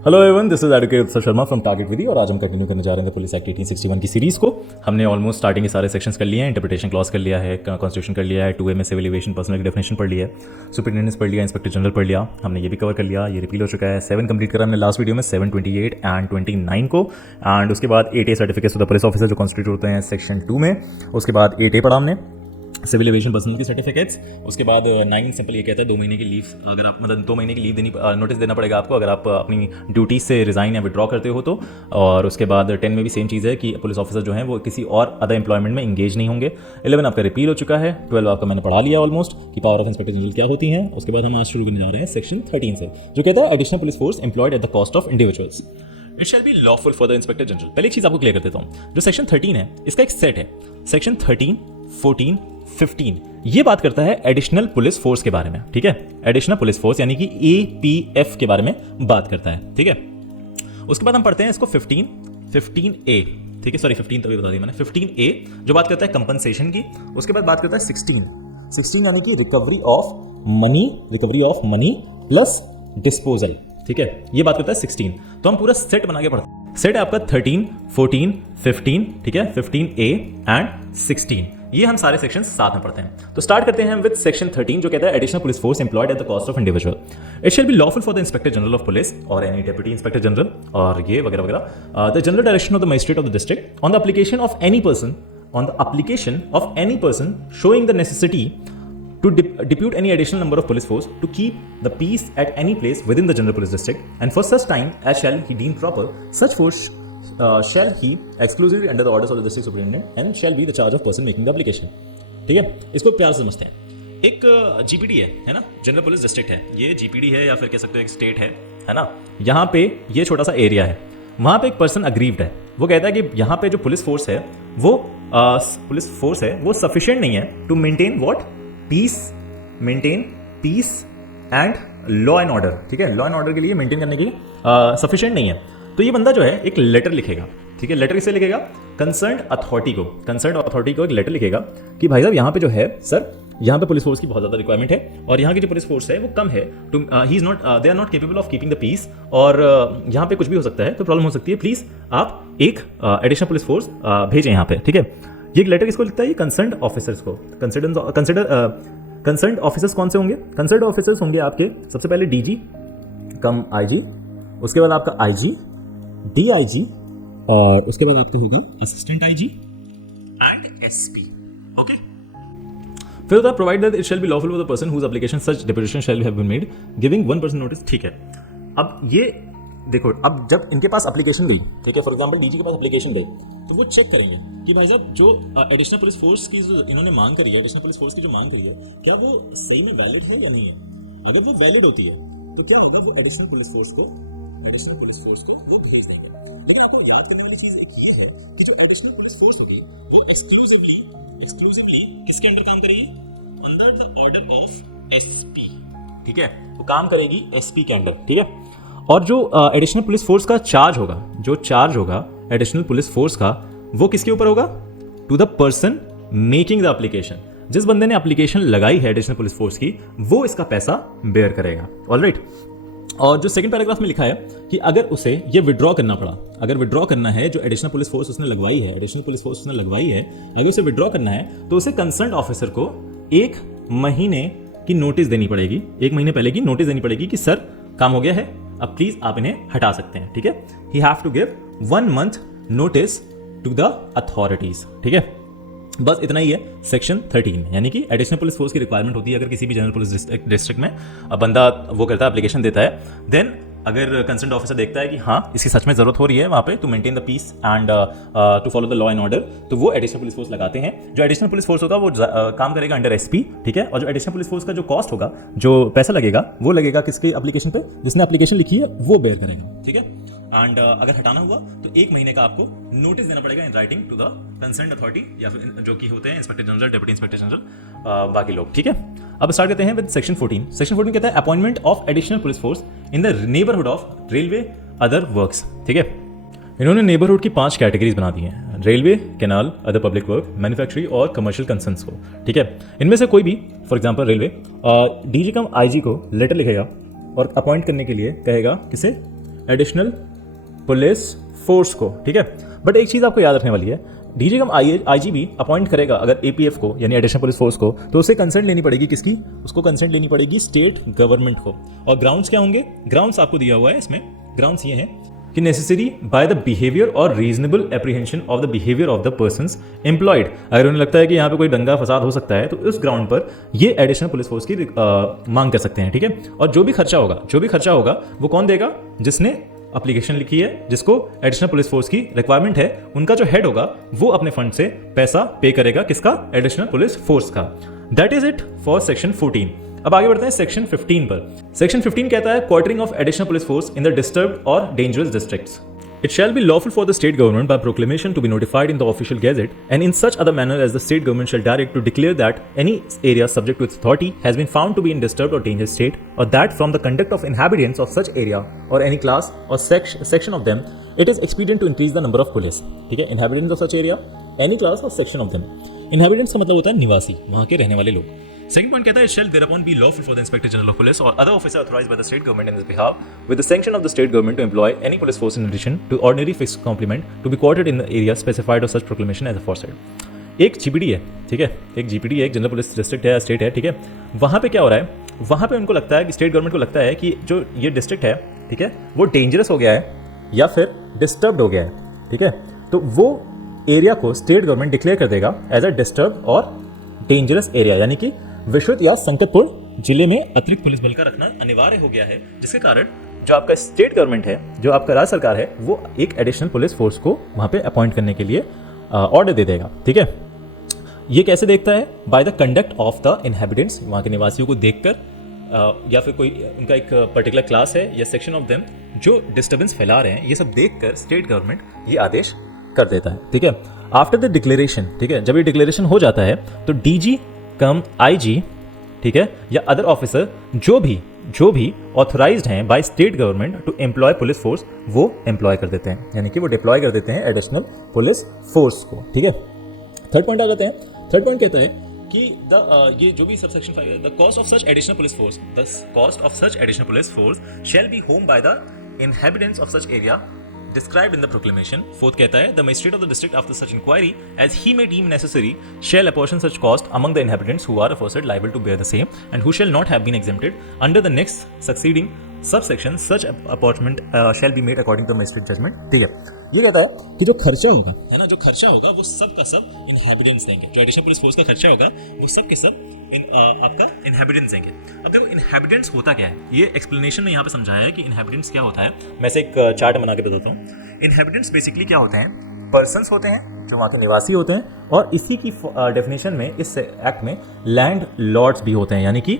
Hello everyone, this is advocate उत्सव Sharma from target विधि और आज हम कंटिन्यू करने जा रहे हैं पुलिस एक्ट 1861 की सीरीज को। हमने ऑलमोस्ट स्टार्टिंग के सारे सेक्शंस कर लिए हैं, इंटरप्रिटेशन क्लॉज कर लिया है, कॉन्स्टिट्यूशन कर लिया है, 2A में सिविल एविएशन पर्सनल की डेफिनेशन पढ़ लिया है, सुपरिटेंडेंस पढ़ लिया, इंस्पेक्टर जनरल पढ़ लिया, हमने ये भी कवर कर लिया, ये रिपील हो चुका है। 7 कंप्लीट करा हमने लास्ट वीडियो में, 7, 28 एंड 29 को। एंड उसके बाद 8A certificates to the police officer जो कॉन्स्टिट्यूट होते हैं सेक्शन 2 में। उसके बाद 8A पढ़ा हमने, सिविल एविएशन पर्सनल की सर्टिफिकेट्स। उसके बाद 9 सिंपल ये कहता है 2 महीने की लीव, अगर आप मतलब 2 महीने की लीव देनी नोटिस देना पड़ेगा आपको अगर आप अपनी ड्यूटी से रिजाइन या विड्रॉ करते हो तो। और उसके बाद 10 में भी सेम चीज़ है कि पुलिस ऑफिसर जो हैं वो किसी और अदर एम्प्लॉयमेंट में इंगेज नहीं होंगे। 11 आपका रिपील हो चुका है। 12 आपका मैंने पढ़ा लिया ऑलमोस्ट कि पावर ऑफ इंस्पेक्टर जनरल क्या होती है। उसके बाद हम आज शुरू करने जा रहे हैं सेक्शन 13 से, जो कहता है additional police force employed at the cost of individuals it shall be lawful for the inspector general. पहले एक चीज आपको क्लियर कर देता हूं, जो सेक्शन 13 है इसका एक सेट है, सेक्शन 13, 14, 15 ये बात करता है एडिशनल पुलिस फोर्स के बारे में। ठीक है, एडिशनल पुलिस फोर्स यानी कि APF के बारे में बात करता है। ठीक है, उसके बाद हम पढ़ते हैं इसको 15A। ठीक है, सॉरी 15 तभी बता दिया मैंने, 15A जो बात करता है कंपनसेशन की। उसके बाद बात करता है 16 यानी कि recovery of money plus disposal. ठीक है, ये बात करता है 16। तो हम पूरा सेट बना के पढ़ते हैं। सेट है आपका 13, 14, 15, ठीक है, 15A एंड 16। ये हम सारे सेक्शन साथ में पढ़ते हैं। तो स्टार्ट करते हैं विद सेक्शन 13 जो कहता है additional police force employed at the cost of individual it shall be lawful for the inspector general of police और एनी डेप्यूटी इंस्पेक्टर जनरल और ये वगैरह वगैरह the general direction of the magistrate of the district on the application of any person showing the necessity to depute any additional number of police force to keep the peace at any place within the general police district and for such time as shall he deem proper, such force shall he exclusively under the orders of the district superintendent and shall be the charge of person making the application। ठीक है, इसको प्यार से समझते हैं। एक GPD है ना, जनरल पुलिस डिस्ट्रिक्ट है, ये GPD है या फिर कह सकते हो एक स्टेट है ना। यहाँ पे ये छोटा सा एरिया है, वहाँ पे एक पर्सन अग्रीव्ड है, वो कहता है कि यहाँ पे जो पुलिस फोर्स है वो सफिशिएंट नहीं है to maintain what maintain peace and law and order. ठीक है, लॉ एंड ऑर्डर के लिए मेंटेन करने के लिए सफिशिएंट नहीं है। तो ये बंदा जो है एक लेटर लिखेगा। ठीक है, लेटर किसे लिखेगा? कंसर्न्ड अथॉरिटी को एक लेटर लिखेगा कि भाई साहब यहाँ पे जो है सर, यहाँ पे पुलिस फोर्स की बहुत ज़्यादा रिक्वायरमेंट है और यहाँ की जो पुलिस फोर्स है वो कम है, they are not capable of keeping the peace और यहाँ पे कुछ भी हो सकता है, तो प्रॉब्लम हो सकती है, प्लीज़ आप एक एडिशनल पुलिस फोर्स भेजें यहाँ पे। ठीक है, ये लेटर किसको लिखता है? ये कंसर्न्ड ऑफिसर्स को। कंसर्न्ड ऑफिसर्स कौन से होंगे? कंसर्न्ड ऑफिसर्स होंगे आपके सबसे पहले DG कम IG, उसके बाद आपका IG, DIG और उसके बाद आपका होगा assistant IG and SP। Okay, फिर होता है provide that it shall be lawful for the person whose application such deposition shall have been made giving 1 person notice. ठीक है, अब ये देखो, अब जब इनके पास एप्लीकेशन गई, ठीक है, फॉर एग्जांपल DG के पास एप्लीकेशन गई, तो वो चेक करेंगे कि भाई साहब जो एडिशनल पुलिस फोर्स की जो इन्होंने मांग करी है, एडिशनल पुलिस फोर्स की जो मांग करी है, क्या वो सही में वैलिड है या नहीं है। अगर वो वैलिड होती है तो क्या होगा, वो एडिशनल पुलिस फोर्स को वो भेज देंगे। लेकिन आपको याद करने वाली चीज एक ये है कि जो एडिशनल पुलिस फोर्स होगी वो एक्सक्लूसिवली किसके अंडर काम करेगी? Under the order of SP। ठीक है, वो काम करेगी SP के अंडर। ठीक है, और जो एडिशनल पुलिस फोर्स का चार्ज होगा एडिशनल पुलिस फोर्स का, वो किसके ऊपर होगा? To the person making the application. जिस बंदे ने एप्लीकेशन लगाई है एडिशनल पुलिस फोर्स की, वो इसका पैसा बेयर करेगा। ऑलराइट, और जो सेकंड पैराग्राफ में लिखा है कि अगर उसे ये विड्रॉ करना पड़ा, अगर विड्रॉ करना है जो एडिशनल पुलिस फोर्स उसने लगवाई है, अगर उसे विड्रॉ करना है तो उसे कंसर्न्ड ऑफिसर को 1 महीने की नोटिस देनी पड़ेगी, 1 महीने पहले की नोटिस देनी पड़ेगी कि सर काम हो गया है, अब प्लीज आप इन्हें हटा सकते हैं। ठीक है, he have to give 1 month notice to the authorities. ठीक है, बस इतना ही है सेक्शन 13, यानी कि एडिशनल पुलिस फोर्स की रिक्वायरमेंट होती है अगर किसी भी जनरल पुलिस डिस्ट्रिक्ट में बंदा वो करता है, एप्लीकेशन देता है, देन अगर कंसर्न्ड ऑफिसर देखता है कि हाँ इसकी सच में जरूरत हो रही है वहाँ पे to maintain the peace and to follow the law and order, तो वो एडिशनल पुलिस फोर्स लगाते हैं। जो एडिशनल पुलिस फोर्स होगा वो काम करेगा अंडर SP। ठीक है, और जो एडिशनल पुलिस फोर्स का जो कॉस्ट होगा, जो पैसा लगेगा, वो लगेगा किसके एप्लीकेशन पे? जिसने एप्लीकेशन लिखी है वो बेयर करेगा। ठीक है, एंड अगर हटाना हुआ तो 1 महीने का आपको नोटिस देना पड़ेगा in writing to the concerned authority या फिर जो कि होते हैं inspector general, deputy inspector general, बाकी लोग। ठीक है, अब स्टार्ट करते हैं विद सेक्शन 14। सेक्शन 14 कहता है appointment of additional police force in the neighbourhood of railway other works. ठीक है, इन्होंने नेबरहुड की 5 कैटेगरीज बना दी हैं, railway, canal, other public work, manufacturing और कमर्शियल कंसर्न्स को। ठीक है, इनमें से कोई भी, for example railway, DG come IG को लेटर लिखेगा और अपॉइंट करने के लिए कहेगा किसे? एडिशनल पुलिस फोर्स को, ठीक है। बट एक चीज आपको याद रखने वाली है, डीजी कम आईजीबी अपॉइंट करेगा अगर एपीएफ को यानी एडिशनल पुलिस फोर्स को, तो उसे कंसेंट लेनी पड़ेगी किसकी, उसको कंसेंट लेनी पड़ेगी स्टेट गवर्नमेंट को। और ग्राउंड्स क्या होंगे, ग्राउंड्स आपको दिया हुआ है इसमें, ग्राउंड्स ये हैं कि नेसेसरी बाय द बिहेवियर और reasonable apprehension of the behaviour of the persons employed. अगर उन्हें लगता है कि यहाँ पे कोई दंगा फसाद हो सकता है तो उस ग्राउंड पर ये एडिशनल पुलिस फोर्स की मांग कर सकते हैं, ठीक है। और जो भी खर्चा होगा वो कौन देगा, जिसने एप्लीकेशन लिखी है, जिसको एडिशनल पुलिस फोर्स की रिक्वायरमेंट है, उनका जो हेड होगा वो अपने फंड से पैसा पे करेगा, किसका, एडिशनल पुलिस फोर्स का। That is it for section 14। अब आगे बढ़ते हैं सेक्शन 15 पर। सेक्शन 15 कहता है quartering of additional police force in the disturbed और dangerous districts. It shall be lawful for the state government by proclamation to be notified in the official gazette and in such other manner as the state government shall direct to declare that any area subject to its authority has been found to be in disturbed or dangerous state, or that from the conduct of inhabitants of such area or any class or section of them it is expedient to increase the number of police। ठीक है, inhabitants of such area, any class or section of them। inhabitants का मतलब होता है निवासी, वहाँ के रहने वाले लोग। Second point कहता है, it shall thereupon be lawful for the Inspector General of Police or other officer authorized by the state government in this behalf, with the sanction of the state government, to employ any police force in addition to ordinary fixed complement to be quartered in the area specified of such proclamation as aforesaid। एक GPD है, ठीक है, एक GPD है, एक general police district है, state है, ठीक है। वहाँ पे क्या हो रहा है, वहाँ पे उनको लगता है कि स्टेट गवर्नमेंट को लगता है कि जो ये डिस्ट्रिक्ट है, ठीक है, वो डेंजरस हो गया है या फिर डिस्टर्ब्ड हो गया है, ठीक है। तो वो एरिया को स्टेट गवर्नमेंट डिक्लेयर कर देगा एज अ डिस्टर्ब और डेंजरस एरिया, यानी कि विश्रुत या संकटपूर्ण जिले में अतिरिक्त पुलिस बल का रखना अनिवार्य हो गया है, जिसके कारण जो आपका स्टेट गवर्नमेंट है, जो आपका राज्य सरकार है, वो एक एडिशनल पुलिस फोर्स को वहां पे अपॉइंट करने के लिए ऑर्डर दे देगा, ठीक है। ये कैसे देखता है, by the conduct of the inhabitants, वहां के निवासियों को देखकर या फिर कोई उनका एक पर्टिकुलर क्लास है या सेक्शन ऑफ देम जो डिस्टर्बेंस फैला रहे हैं, ये सब देखकर स्टेट गवर्नमेंट ये आदेश कर देता है, ठीक है। आफ्टर द डिक्लेरेशन, ठीक है, जब ये डिक्लेरेशन हो जाता है तो डीजी कम आईजी, ठीक है, या अदर ऑफिसर जो भी ऑथराइज्ड हैं by state government to employ police force, वो एम्प्लॉय कर देते हैं, यानी कि वो डिप्लॉय कर देते हैं एडिशनल पुलिस फोर्स को, ठीक है। थर्ड पॉइंट आ जाते हैं। थर्ड पॉइंट कहता है कि ये जो भी subsection 5, the cost of such additional police force, the cost of such additional police force shall be home by the inhabitants of such area described in the proclamation। Fourth कहता है, the magistrate of the district after such inquiry as he may deem necessary shall apportion such cost among the inhabitants who are aforesaid liable to bear the same and who shall not have been exempted under the next succeeding subsection, such apportionment shall be made according to the magistrate judgment। ठीक है, ये कहता है कि जो खर्चा होगा, है ना, जो खर्चा होगा वो सब का सब इनहेबिटेंट्स देंगे। जो एडिशनल पुलिस फोर्स का खर्चा होगा वो सब के सब आपका इनहेबिटेंट्स देंगे। अब देखो इनहेबिटेंट्स होता क्या है, ये एक्सप्लेनेशन में यहाँ पे समझाया है कि इनहेबिटेंट्स क्या होता है। मैं से एक चार्ट बना के बताता हूँ। इनहेबिटेंट्स बेसिकली क्या होते हैं, पर्सन्स होते हैं जो वहाँ के निवासी होते हैं, और इसी की डेफिनेशन में, इस एक्ट में लैंड लॉर्ड्स भी होते हैं, यानी कि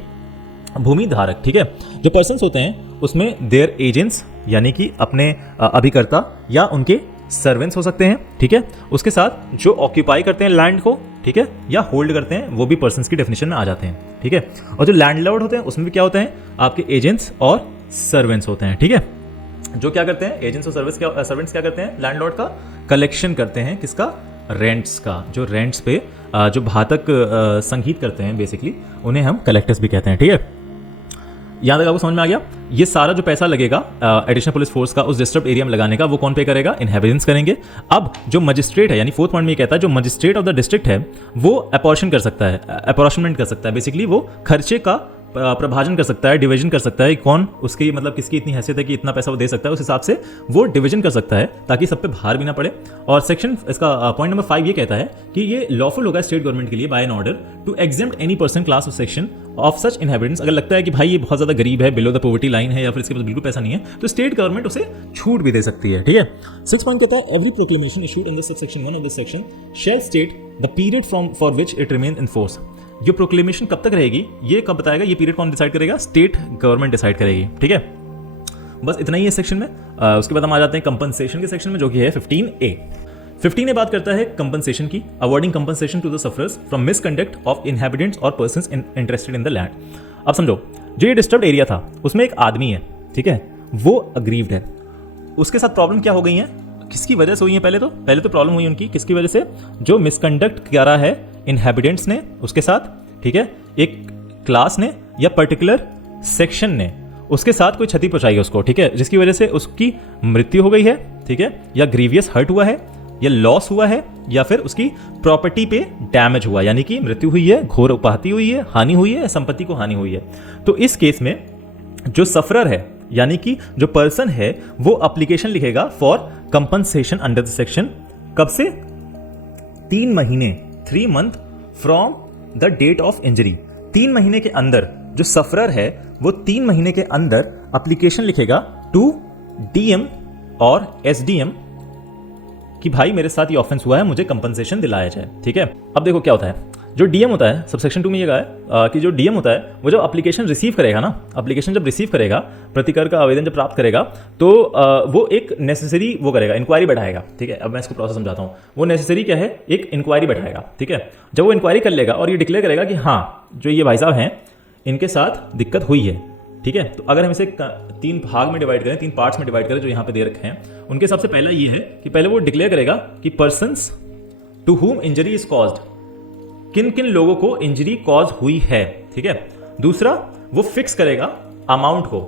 भूमि धारक, ठीक है। जो पर्सन्स होते हैं उसमें देयर एजेंट्स, यानी कि अपने अभिकर्ता या उनके सर्वेंट्स हो सकते हैं, ठीक है। उसके साथ जो ऑक्यूपाई करते हैं लैंड को, ठीक है, या होल्ड करते हैं, वो भी पर्सन्स की डेफिनेशन में आ जाते हैं, ठीक है। और जो लैंडलॉर्ड होते हैं उसमें भी क्या होते हैं, आपके एजेंट्स और सर्वेंट्स होते हैं, ठीक है। जो क्या करते हैं, एजेंट्स और सर्वेंट्स क्या करते हैं, लैंडलॉर्ड का कलेक्शन करते हैं, किसका, रेंट्स का। जो रेंट्स पे जो भातक संगीत करते हैं बेसिकली, उन्हें हम कलेक्टर्स भी कहते हैं, ठीक है। यहाँ तक आपको समझ में आ गया। ये सारा जो पैसा लगेगा एडिशनल पुलिस फोर्स का उस डिस्टर्ब एरिया में लगाने का, वो कौन पे करेगा, इनहेबिटेंट्स करेंगे। अब जो मजिस्ट्रेट है, यानी फोर्थ पॉइंट में ये कहता है जो मजिस्ट्रेट ऑफ द डिस्ट्रिक्ट है वो अपॉर्शन कर सकता है, अपॉर्शनमेंट कर सकता है, बेसिकली वो खर्चे का प्रभाजन कर सकता है, डिवीजन कर सकता है, कौन उसकी मतलब किसकी इतनी हैसियत है कि इतना पैसा वो दे सकता है, उस हिसाब से वो डिवीजन कर सकता है ताकि सब पे भार भी ना पड़े। और सेक्शन इसका पॉइंट नंबर 5 ये कहता है कि ये लॉफुल होगा स्टेट गवर्नमेंट के लिए by an order to exempt any person class of section of such inhabitants. अगर लगता है कि भाई ये बहुत ज्यादा गरीब है, बिलो द पॉवर्टी लाइन है, या फिर इसके पास बिल्कुल पैसा नहीं है, तो स्टेट गवर्नमेंट उसे छूट भी दे सकती है, ठीक है। 6 पॉइंट कहता है every proclamation issued in this section 1 of this section shell state the period for which it remain in force. ये प्रोक्लेमेशन कब तक रहेगी, ये कब बताएगा, ये पीरियड कौन डिसाइड करेगा, स्टेट गवर्नमेंट डिसाइड करेगी, ठीक है। बस इतना ही है सेक्शन में। उसके बाद हम आ जाते हैं कंपनसेशन के सेक्शन में, जो कि है 15A। 15A बात करता है कंपनसेशन की, awarding compensation to the sufferers from misconduct of inhabitants और persons interested in the land. अब समझो, जो ये डिस्टर्ब एरिया था उसमें एक आदमी है, ठीक है, वो अग्रीव्ड है, उसके साथ प्रॉब्लम क्या हो गई है, किसकी वजह से हुई है, पहले तो प्रॉब्लम हुई उनकी किसकी वजह से, जो मिसकंडक्ट करा है इनहेबिटेंट्स ने उसके साथ, ठीक है, एक क्लास ने या पर्टिकुलर सेक्शन ने, उसके साथ कोई क्षति पहुंचाई है उसको, ठीक है, जिसकी वजह से उसकी मृत्यु हो गई है, ठीक है, या ग्रीवियस हर्ट हुआ है, या लॉस हुआ है, या फिर उसकी प्रॉपर्टी पे डैमेज हुआ, यानी कि मृत्यु हुई है, घोर उपाहति हुई है, हानि हुई है, संपत्ति को हानि हुई है। तो इस केस में जो सफरर है यानी कि जो पर्सन है वो एप्लीकेशन लिखेगा for compensation under the section, कब से? 3 महीने, 3 month from the date of injury. 3 महीने के अंदर जो सफरर है वो 3 महीने के अंदर एप्लीकेशन लिखेगा टू डीएम और एसडीएम कि भाई मेरे साथ ये ऑफेंस हुआ है, मुझे कंपनसेशन दिलाया जाए, ठीक है। अब देखो क्या होता है, जो डीएम होता है सबसेक्शन 2 में ये कहा है कि जो डीएम होता है वो जब एप्लीकेशन रिसीव करेगा ना, एप्लीकेशन जब रिसीव करेगा, प्रतिकर का आवेदन जब प्राप्त करेगा, तो वो एक नेसेसरी वो करेगा, इंक्वायरी बैठाएगा, ठीक है। अब मैं इसको प्रोसेस समझाता हूँ। वो नेसेसरी क्या है? एक इंक्वायरी बैठाएगा, ठीक है। जब वो इंक्वायरी कर लेगा और ये डिक्लेयर करेगा कि हाँ जो ये भाई साहब हैं इनके साथ दिक्कत हुई है, ठीक है। तो अगर हम इसे 3 भाग में डिवाइड करें, 3 पार्ट्स में डिवाइड करें जो यहाँ पे दे रखे हैं, उनके सबसे पहला ये है कि पहले वो डिक्लेयर करेगा कि persons to whom injury is caused, किन किन लोगों को इंजरी कॉज हुई है, ठीक है। दूसरा वो फिक्स करेगा अमाउंट को,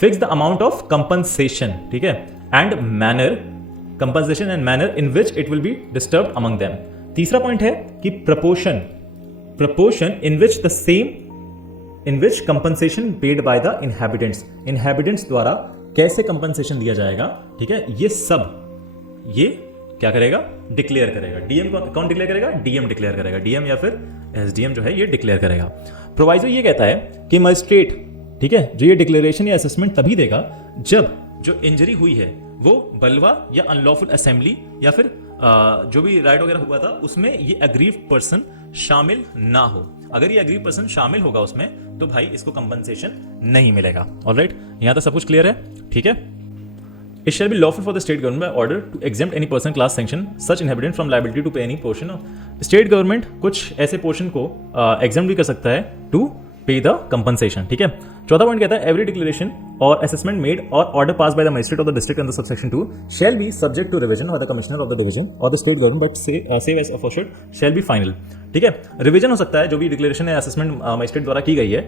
fix the amount of compensation, ठीक है, and manner, compensation and manner in which it will be disturb among them. तीसरा पॉइंट है कि proportion, proportion in which the same in which compensation paid by the inhabitants, inhabitants द्वारा कैसे compensation दिया जाएगा, ठीक है। ये सब ये क्या करेगा? डिक्लेयर करेगा। डीएम कौन डिक्लेयर करेगा? डीएम डिक्लेयर करेगा, डीएम या फिर एसडीएम जो है ये डिक्लेयर करेगा। प्रोवाइजो ये कहता है कि मजिस्ट्रेट, ठीक है, जो ये डिक्लेरेशन या असेसमेंट तभी देगा जब जो इंजरी हुई है वो बलवा या अनलॉफुल असेंबली या फिर जो भी राइट वगैरह हुआ था उसमें ये अग्रीव्ड पर्सन शामिल ना हो। अगर ये अग्रीव्ड पर्सन शामिल होगा उसमें तो भाई इसको कंपनसेशन नहीं मिलेगा। ऑलराइट, यहां तक सब कुछ क्लियर है, ठीक है। It shall be lawful for the state government by order to exempt any person class sanction such inhabitant from liability to pay any portion of state government कुछ ऐसे पोर्शन को exempt भी कर सकता है to pay the compensation, ठीक है। चौथा पॉइंट कहता है एवरी डिक्लेरेशन और असेसमेंट मेड और order pass by the magistrate of the district under subsection 2 shall be subject to revision by the commissioner of the division और the state government but save as afford shall be final, ठीक है। Revision हो सकता है जो भी declaration या assessment magistrate द्वारा की गई है,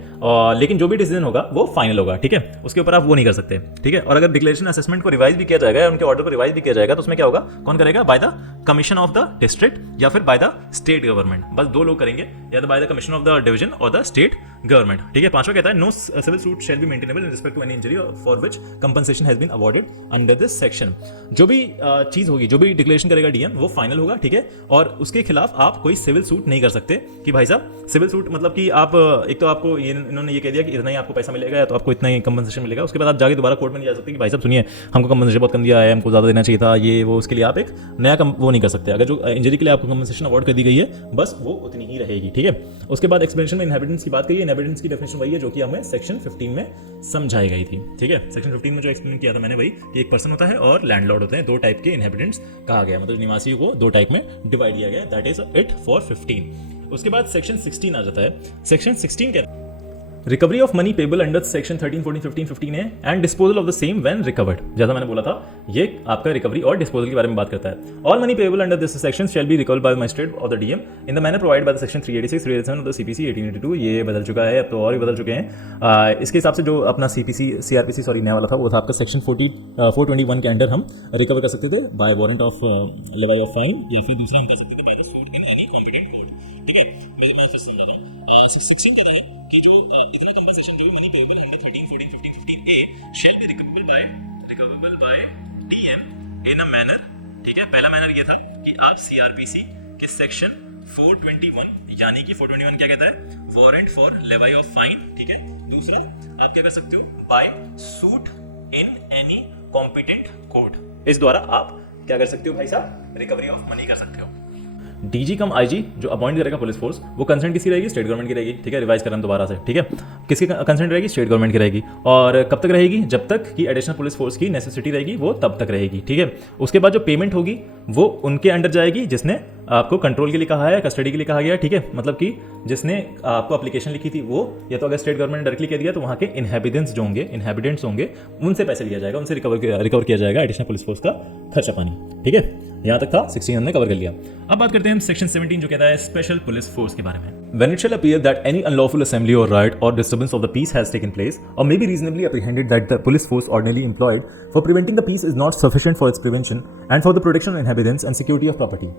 लेकिन जो भी डिसीजन होगा वो फाइनल होगा, ठीक है। उसके ऊपर आप वो नहीं कर सकते, ठीक है। और अगर डिक्लेरेशन असेसमेंट को रिवाइज भी किया जाएगा या उनके ऑर्डर को रिवाइज भी किया जाएगा तो उसमें क्या होगा? कौन करेगा? Bye the commission of the district या फिर बाय द स्टेट गवर्नमेंट, बस 2 लोग करेंगे, या तो by the commission of the division और द स्टेट गवर्नमेंट, ठीक है। पांचवा कहता है no civil suit shall be maintainable in respect to any injury for which compensation has been awarded under this section. जो भी चीज होगी, जो भी डिक्लेरेशन करेगा डीएम वो फाइनल होगा, ठीक है। और उसके खिलाफ आप कोई सिविल सूट नहीं कर सकते कि भाई साहब सिविल सूट मतलब कि आप एक तो आपको इन्होंने ये कह दिया कि इतना ही आपको पैसा मिलेगा या तो आपको इतना ही कंपनसेशन मिलेगा, उसके बाद आप जाके दोबारा कोर्ट में नहीं जा सकते कि भाई साहब सुनिए हमको कंपनसेशन बहुत कम दिया है, हमको ज्यादा देना चाहिए था, ये वो, उसके लिए आप एक नया वो नहीं कर सकते। अगर जो इंजरी के लिए आपको कंपनसेशन अवार्ड कर दी गई है बस वो उतनी ही रहेगी, ठीक है। उसके बाद एक्सप्लेनेशन में इनहैबिटेंट्स की बात करिए, इनहैबिटेंट्स की डेफिनेशन वही है जो कि हमें सेक्शन 15 में समझाई गई थी, ठीक है। सेक्शन 15 में जो एक्सप्लेन किया था मैंने वही कि एक पर्सन होता है और लैंडलॉर्ड होते हैं, 2 टाइप के इनहैबिटेंट्स कहा गया, मतलब निवासियों को 2 टाइप में डिवाइड किया गया, दैट इज इट फॉर 15। उसके बाद सेक्शन 16 आ जाता है। सेक्शन 16 क्या? Recovery of money payable under section 13, 14, 15, 15 है and disposal of the same when recovered. जैसा मैंने बोला था ये आपका रिकवरी और डिस्पोजल के बारे में बात करता है। All money payable under this section shall be recovered by magistrate of the DM in the manner provided by the section 386, 387 of the CPC 1882। ये बदल चुका है, अब तो और भी बदल चुके हैं। इसके हिसाब से जो अपना सीआरपीसी सॉरी नया वाला था वो था आपका सेक्शन 421 के अंडर हम रिकवर कर सकते थे by warrant of levy of fine या फिर दूसरा हम कर सकते थे by the suit in any competent court, ठीक है। मैं फिर समझाता हूँ। 16 कहता है कि जो इतना कंपनसेशन जो भी money payable under 13, 14, 15, 15A shall be recoverable by DM in a manner, ठीक है। पहला मैनर ये था कि आप सीआरपीसी के सेक्शन 421 यानी कि 421 क्या कहता है? Warrant for levy of fine, ठीक है। दूसरा आप क्या कर सकते हो? By suit in any competent court. इस द्वारा आप क्या कर सकते हो भाई साहब? रिकवरी ऑफ मनी कर सकते हो। डीजी कम आईजी जो अपॉइंट करेगा पुलिस फोर्स वो कंसर्न किसी रहेगी? स्टेट गवर्नमेंट की रहेगी, ठीक है। रिवाइज कर रहा हूं दोबारा से, ठीक है। किसकी कंसर्न रहेगी? स्टेट गवर्नमेंट की रहेगी। और कब तक रहेगी? जब तक कि एडिशनल पुलिस फोर्स की नेसेसिटी रहेगी वो तब तक रहेगी, ठीक है। उसके बाद जो पेमेंट होगी वो उनके अंडर जाएगी जिसने आपको कंट्रोल के लिए कहा है, कस्टडी के लिए कहा गया, ठीक है। मतलब कि जिसने आपको एप्लीकेशन लिखी थी वो, या तो अगर स्टेट गवर्नमेंट ने डायरेक्टली कह दिया तो वहाँ के इनहैबिटेंट्स होंगे उनसे पैसे लिया जाएगा, उनसे रिकवर किया जाएगा एडिशनल पुलिस फोर्स का खर्चा पानी, ठीक है। यहाँ तक था, 16 हमने कवर कर लिया। अब बात करते हैं हम सेक्शन 17 जो कहता है स्पेशल पुलिस फोर्स के बारे में। When it shall appear that any unlawful assembly or riot or disturbance of the peace has taken place, or may be reasonably apprehended that the police force ordinarily employed for preventing the peace is not sufficient for its prevention and for the protection of inhabitants and security of property.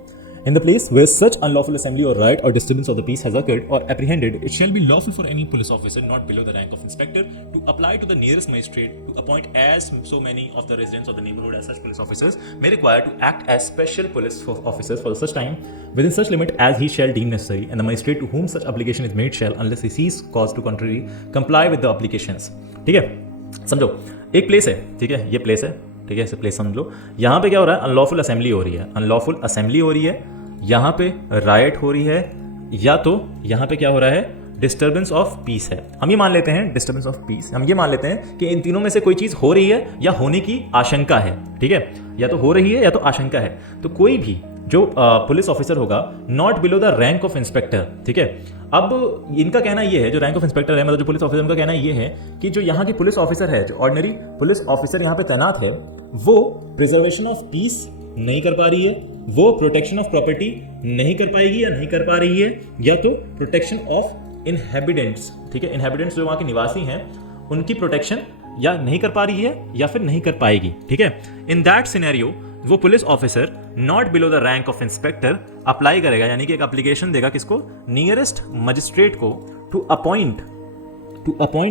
In the place where such unlawful assembly or riot or disturbance of the peace has occurred or apprehended, it shall be lawful for any police officer not below the rank of inspector to apply to the nearest magistrate to appoint as so many of the residents of the neighborhood as such police officers may require to act as special police officers for such time within such limit as he shall deem necessary, and the magistrate to whom such application is made shall, unless he sees cause to contrary, comply with the applications. ठीक है, समझो एक place है, ठीक है, ये place है, ठीक है, इसे प्लेस समझ लो। यहाँ पे क्या हो रहा है, अनलॉफुल असेंबली हो रही है, अनलॉफुल असेंबली हो रही है, यहाँ पे राइट हो रही है, या तो यहाँ पे क्या हो रहा है, डिस्टर्बेंस ऑफ पीस है। हम ये मान लेते हैं डिस्टर्बेंस ऑफ पीस, हम ये मान लेते हैं कि इन तीनों में से कोई चीज हो रही है या होने की आशंका है, ठीक है, या तो हो रही है या तो आशंका है। तो कोई भी जो पुलिस ऑफिसर होगा not below the rank of inspector, ठीक है। अब इनका कहना ये है, जो रैंक ऑफ इंस्पेक्टर है, मतलब जो पुलिस ऑफिसर, उनका कहना ये है कि जो यहाँ की पुलिस ऑफिसर है, जो ऑर्डिनरी पुलिस ऑफिसर यहाँ पे तैनात है, वो प्रिजर्वेशन ऑफ पीस नहीं कर पा रही है, वो प्रोटेक्शन ऑफ प्रॉपर्टी नहीं कर पाएगी या नहीं कर पा रही है, या तो प्रोटेक्शन ऑफ इनहेबिटेंट्स, ठीक है, इनहेबिटेंट्स जो वहाँ के निवासी हैं उनकी प्रोटेक्शन या नहीं कर पा रही है या फिर नहीं कर पाएगी, ठीक है। इन दैट सिनेरियो वो police officer not below the rank of inspector apply करेगा, यानी कि एक एप्लीकेशन देगा किसको, नियरेस्ट मजिस्ट्रेट को, to appoint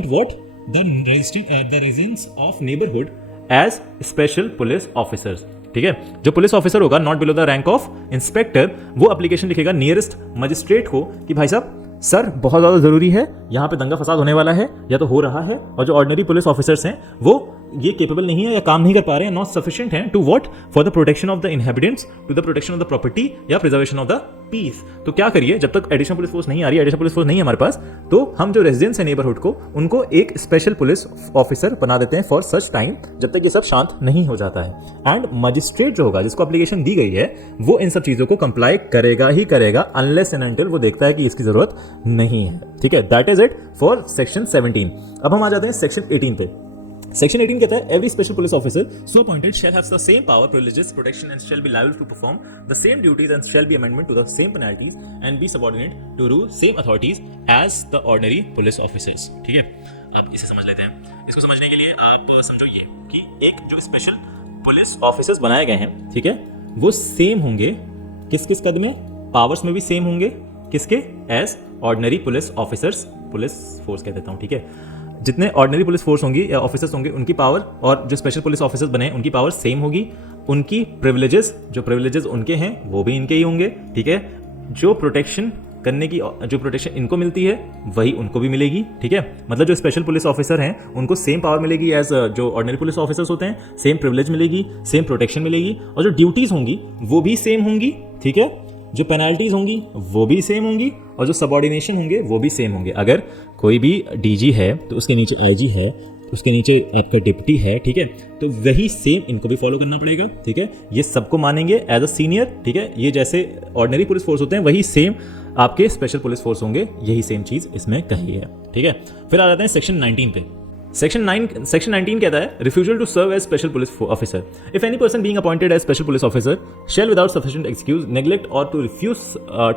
what, the residents of neighbourhood as special police officers, ठीक है। जो पुलिस ऑफिसर होगा not below the rank of inspector, वो एप्लीकेशन लिखेगा नियरेस्ट मजिस्ट्रेट को कि भाई साहब सर बहुत ज़्यादा ज़रूरी है, यहाँ पे दंगा फसाद होने वाला है या तो हो रहा है, और जो ऑर्डिनरी पुलिस ऑफिसर्स हैं वो ये केपेबल नहीं है या काम नहीं कर पा रहे हैं, नॉट सफिशिएंट हैं to what, for the protection of the inhabitants, to the protection of the property या प्रिजर्वेशन ऑफ द पीस। तो क्या करिए, जब तक एडिशनल पुलिस फोर्स नहीं आ रही, एडिशनल पुलिस फोर्स नहीं है हमारे पास, तो हम जो रेजिडेंट्स हैं नेबरहुड को, उनको एक स्पेशल पुलिस ऑफिसर बना देते हैं फॉर सच टाइम, जब तक ये सब शांत नहीं हो जाता है। एंड मजिस्ट्रेट जो होगा, जिसको एप्लीकेशन दी गई है, वो इन सब चीज़ों को कंप्लाई करेगा ही करेगा, अनलेस एंड अनटिल वो देखता है कि इसकी जरूरत नहीं है, ठीक है। That is it for section 17। अब हम आ जाते हैं सेक्शन 18 पे। सेक्शन 18 कहता है every special police officer so appointed shall have the same power, privileges, protection and shall be liable to perform the same duties and shall be amendment to the same penalties and be subordinate to rule same authorities as the ordinary police officers, ठीक है। अब इसे समझ लेते हैं। इसको समझने के लिए आप समझो ये कि एक जो स्पेशल पुलिस ऑफिसर्स बनाए गए हैं, ठीक है, वो सेम होंगे किस किस कद में, पावर्स में भी सेम होंगे, किसके, as ordinary police officers, police force कह देता हूँ, ठीक है। जितने ऑर्डिनरी पुलिस फोर्स होंगी या ऑफिसर्स होंगे, उनकी पावर, और जो स्पेशल पुलिस ऑफिसर्स बने उनकी पावर सेम होगी। उनकी प्रिविलेजेस, जो प्रिविलेजेस उनके हैं वो भी इनके ही होंगे, ठीक है। जो प्रोटेक्शन करने की, जो प्रोटेक्शन इनको मिलती है वही उनको भी मिलेगी, ठीक है। मतलब जो स्पेशल पुलिस ऑफिसर हैं उनको सेम पावर मिलेगी एज जो ऑर्डिनरी पुलिस ऑफिसर्स होते हैं, सेम प्रिविलेज मिलेगी, सेम प्रोटेक्शन मिलेगी, और जो ड्यूटीज होंगी वो भी सेम होंगी, ठीक है। जो पेनल्टीज होंगी वो भी सेम होंगी, और जो सबऑर्डिनेशन होंगे वो भी सेम होंगे। अगर कोई भी डीजी है तो उसके नीचे आईजी है, उसके नीचे आपका डिप्टी है, ठीक है, तो वही सेम इनको भी फॉलो करना पड़ेगा, ठीक है। ये सबको मानेंगे एज अ सीनियर, ठीक है। ये जैसे ऑर्डिनरी पुलिस फोर्स होते हैं वही सेम आपके स्पेशल पुलिस फोर्स होंगे, यही सेम चीज इसमें कही है, ठीक है। फिर आ जाते हैं सेक्शन 19 पे। सेक्शन 19 कहता है refusal to serve as special police officer. If any person being appointed as special police officer shall without sufficient excuse neglect और to refuse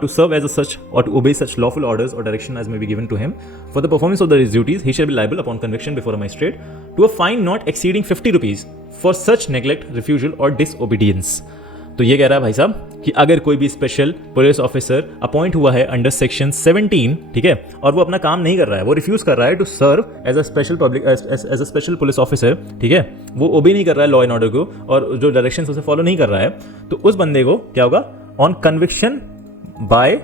to serve as such और to obey such lawful orders और direction as may be given to him for the performance of the duties, he shall be liable upon conviction before a magistrate to a fine not exceeding 50 rupees for such neglect, refusal और disobedience. तो ये कह रहा है भाई साहब कि अगर कोई भी स्पेशल पुलिस ऑफिसर अपॉइंट हुआ है अंडर सेक्शन 17, ठीक है, और वो अपना काम नहीं कर रहा है, वो रिफ्यूज कर रहा है to serve as a special public as a special police officer, ठीक है, वो ओबे नहीं कर रहा है लॉ एंड ऑर्डर को और जो डायरेक्शंस उसे फॉलो नहीं कर रहा है, तो उस बंदे को क्या होगा, on conviction by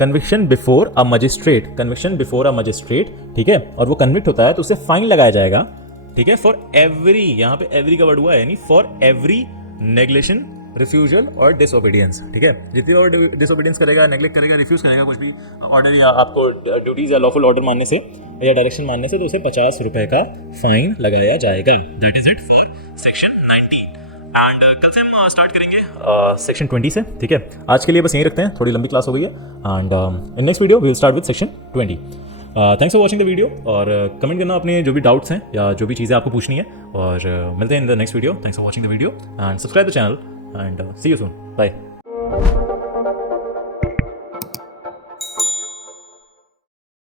conviction before a magistrate, conviction before a magistrate, ठीक है, और वो कन्विक्ट होता है तो उसे फाइन लगाया जाएगा, ठीक है, फॉर एवरी, यहाँ पे एवरी का वर्ड हुआ है, यानी फॉर एवरी नेग्लेक्शन, रिफ्यूजल और डिसओबीडियंस, ठीक है। जितनी और डिसओबीडियंस करेगा, नेग्लेक्ट करेगा, रिफ्यूज करेगा कुछ भी ऑर्डर या आपको ड्यूटीज या लॉफुल ऑर्डर मानने से या डायरेक्शन मानने से, तो उसे 50 रुपए का फाइन लगाया जाएगा। That is it for section 19। And कल से हम स्टार्ट करेंगे सेक्शन 20 से, ठीक है। आज के लिए बस यहीं रखते हैं, थोड़ी लंबी क्लास हो गई है। And in next video we will start with section 20। Thanks for watching the video, और कमेंट करना अपने जो भी डाउट्स हैं या जो भी चीज़ें आपको पूछनी है, और मिलते हैं in the next video. Thanks for watching the video and subscribe the channel and see you soon, bye.